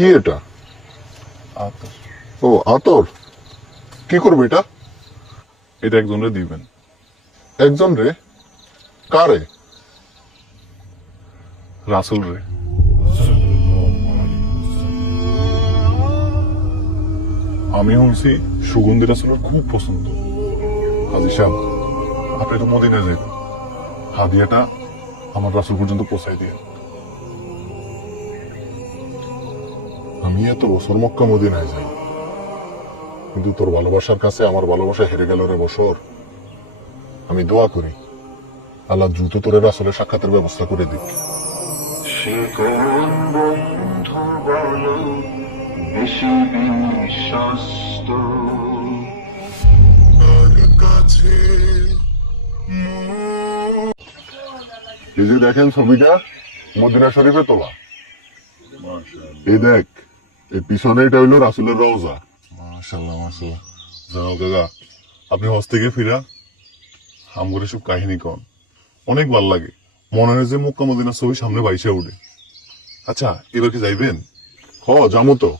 কি এটা? আতর। ও আতর। কি করবে এটা? এটা একজনরে দিবেন। একজন রে? কারে? রাসুল রে। আমি শুনছি সুগন্ধি রাসুলের খুব পছন্দ। হাজি সাহেব, আপনি তো মদিনায় যাইবেন, হাদিয়াটা আমার রাসুল পর্যন্ত পৌঁছাই দিয়ে। আমি এত বছর মক্কা মদিনায় যাই, কিন্তু তোর ভালোবাসার কাছে আমার ভালোবাসা হেরে গেল রে বছর। আমি দোয়া করি আল্লাহ দ্রুত তোরে রাসূলের সাক্ষাতের ব্যবস্থা করে দিক। সে কোন বন্ধু বলো বেশি বিশ্বস্ত? এই যে দেখেন ছবিটা, মদিনা শরীফে তোলা। এই দেখ, এই পিছনে এটা হইলো রাসূলের রওজা। মাশাআল্লাহ মাশাআল্লাহ। জানো কাকা, আপনি হজ থেকে ফিরা আমগরে সব কাহিনী কন, অনেক ভাল লাগে। মনে হয় যে মক্কা মদিনার ছবি সামনে বাইসে উঠে। আচ্ছা, এবার কি যাইবেন? যাবো তো,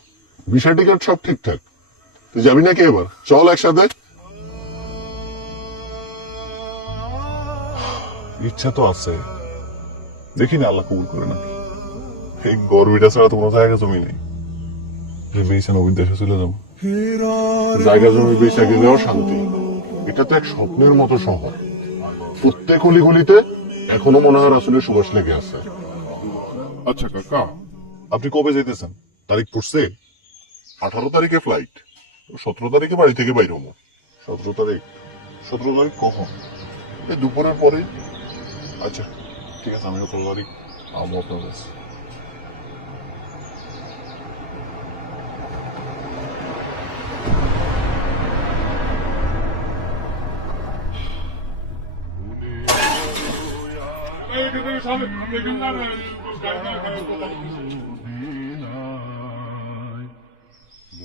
ভিসা টিকিট সব ঠিকঠাক। তুই যাবি নাকি এবার? চল একসাথে। ইচ্ছা তো আছে, দেখি না আল্লাহ কবুল করে নাকি। এই গর্বিটা ছাড়া তো কোনো জায়গা জমি নেই যে বেইছে নবীর দেশে চলে যাবো। জায়গা জমি বেচা গেলেও শান্তি। এটা তো এক স্বপ্নের মতো শহর। প্রত্যেক অলিগলিতে এখনো মনে হয় রাসূলের সুবাস লেগে আছে। আচ্ছা কাকা, আপনি কবে যেতেছেন? তারিখ পড়ছে? 18 তারিখে ফ্লাইট, 17 তারিখে বাড়ি থেকে বাইর হবো। 17 তারিখ? 17 তারিখ কখন? এই দুপুরের পরে। আচ্ছা ঠিক আছে, আমি 17 তারিখ আমও আপনার কাছে।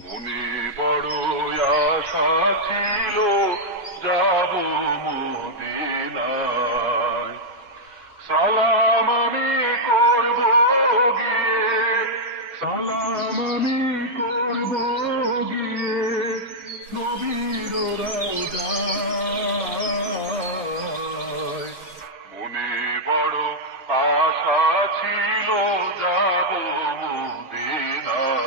মনে বড় আশা ছিল যাব মদিনায়, সালাম আমি করব গিয়ে, সালাম আমি করব গিয়ে নবীর রওজায়। মনে বড় আশা ছিল যাব মদিনায়,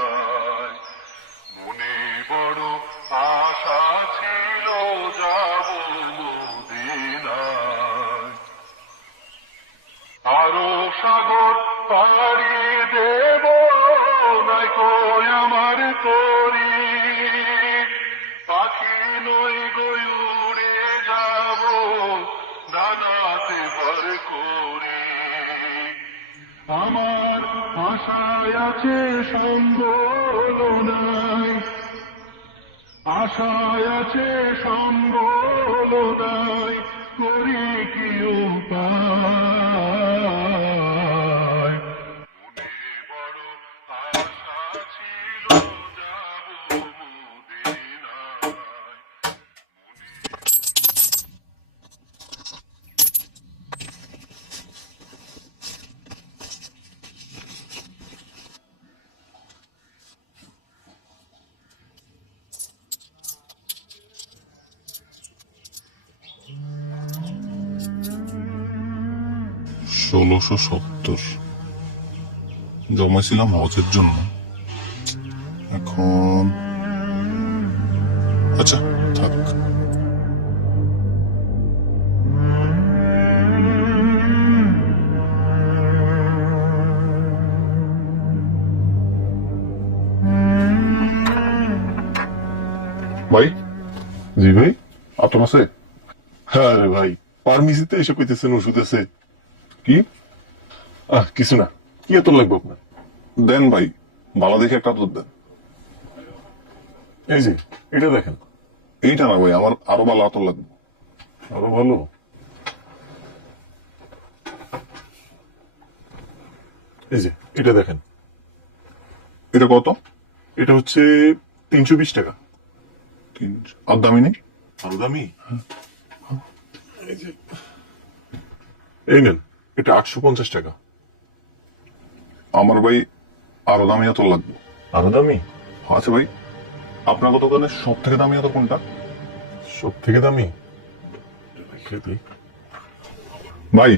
মনে বড় আশা ছিল যাব মদিনায়। আরো সাগর পাড়ি দেব নাই কই আমার তরি, পাখি নই গই উড়ে যাব ডানাতে ভর করে। আমার আশায় আছে সম্বল নাই, আশায় আছে সম্বল নাই, করি কি উপায়? মনে বড় আশা ছিল যাব মদিনায়। 1670 জমাইছিলাম হজের জন্য। এখন আচ্ছা থাক। ভাই, জি ভাই। আপনার আছে? হ্যাঁ রে ভাই, ফার্মেসিতে এসে কইতেছেন ওষুধ আছে। কি? কিছু না। কি এত লাগবে আপনার? দেন ভাই, ভালো দেখে একটা দুধ দেন। এই যে এটা দেখেন। এইটা না ভাই, আমার আরো ভালো আতর লাগবে। আরো ভালো? এই যে এটা দেখেন। এটা কত? এটা হচ্ছে 320 টাকা। 300? আর দামি নেই? আরো দামি? এই যে এই নেন, এটা 850 টাকা। আমার ভাই আরো দামি আতর লাগবে। আরো দামি? আচ্ছা ভাই, আপনার দোকানে সব থেকে দামি আদা কোনটা? সব থেকে দামি? ভাই,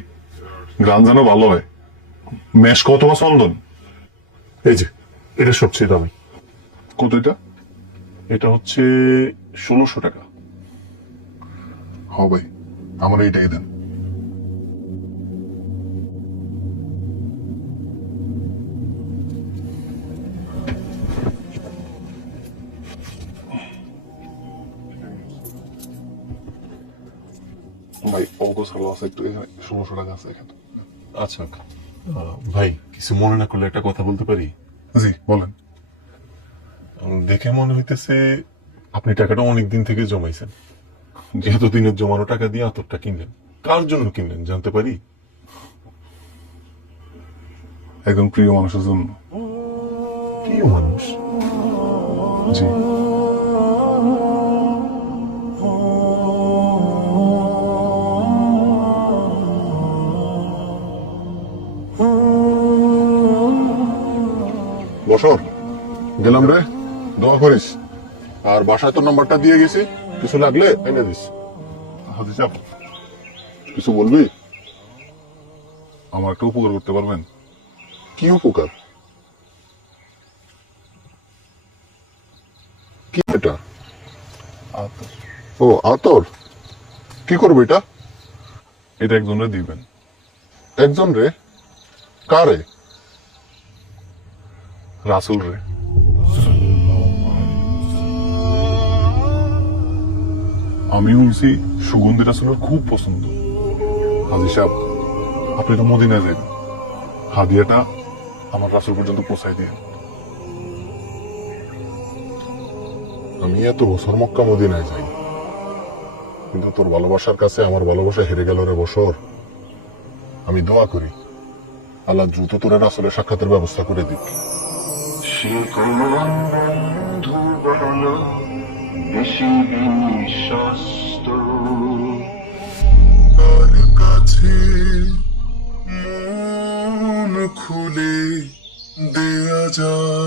গ্রান যেন ভালো হয়। মেশ কত বা চন্দন? এই যে, এটা সবচেয়ে দামি। কত এটা? এটা হচ্ছে 1600 টাকা। হ ভাই, আমার এইটাই দেন। ভাই অঙ্ক সালো আছে একটু, এখানে 1600 টাকা আছে এখানে। আচ্ছা ভাই, কিছু মনে না করলে একটা কথা বলতে পারি? জি বলেন। দেখে মনে হইতেছে আপনি টাকাটা অনেক দিন থেকে জমাইছেন। যেহেতু দিনের জমানো টাকা দিয়ে আতরটা কিনলেন, কার জন্য কিনলেন জানতে পারি? একজন প্রিয় মানুষের জন্য। প্রিয় মানুষ? জি। বসর, গেলাম রে, দোয়া করিস। আর বাসায় তোর নাম্বারটা দিয়ে গেছি, কিছু লাগলে এনে দিস। হাজি সাহেব, কিছু বলবি? আমার একটা উপকার করতে পারবেন? কি উপকার? কি এটা? আচ্ছা, ও আতর, কি করবো এটা? এটা একজনের দিবেন। একজন রে? কারে? রাসুল রে। আমি শুনছি সুগন্ধি রাসুলের খুব পছন্দ। হাজি সাহেব, আপনি তো মদিনায় যাবেন, হাদিয়াটা আমার রাসুল পর্যন্ত পৌঁছাই দিয়ে। আমি এত বছর মক্কা মদিনায় যাই, কিন্তু তোর ভালোবাসার কাছে আমার ভালোবাসা হেরে গেল রে বছর। আমি দোয়া করি আল্লাহ দ্রুত তোর রাসূলের সাক্ষাতের ব্যবস্থা করে দিক। সে কোন বন্ধু বলো বেশি বিশ্বস্ত, তার কাছে মন খুলে দেয়া যায়।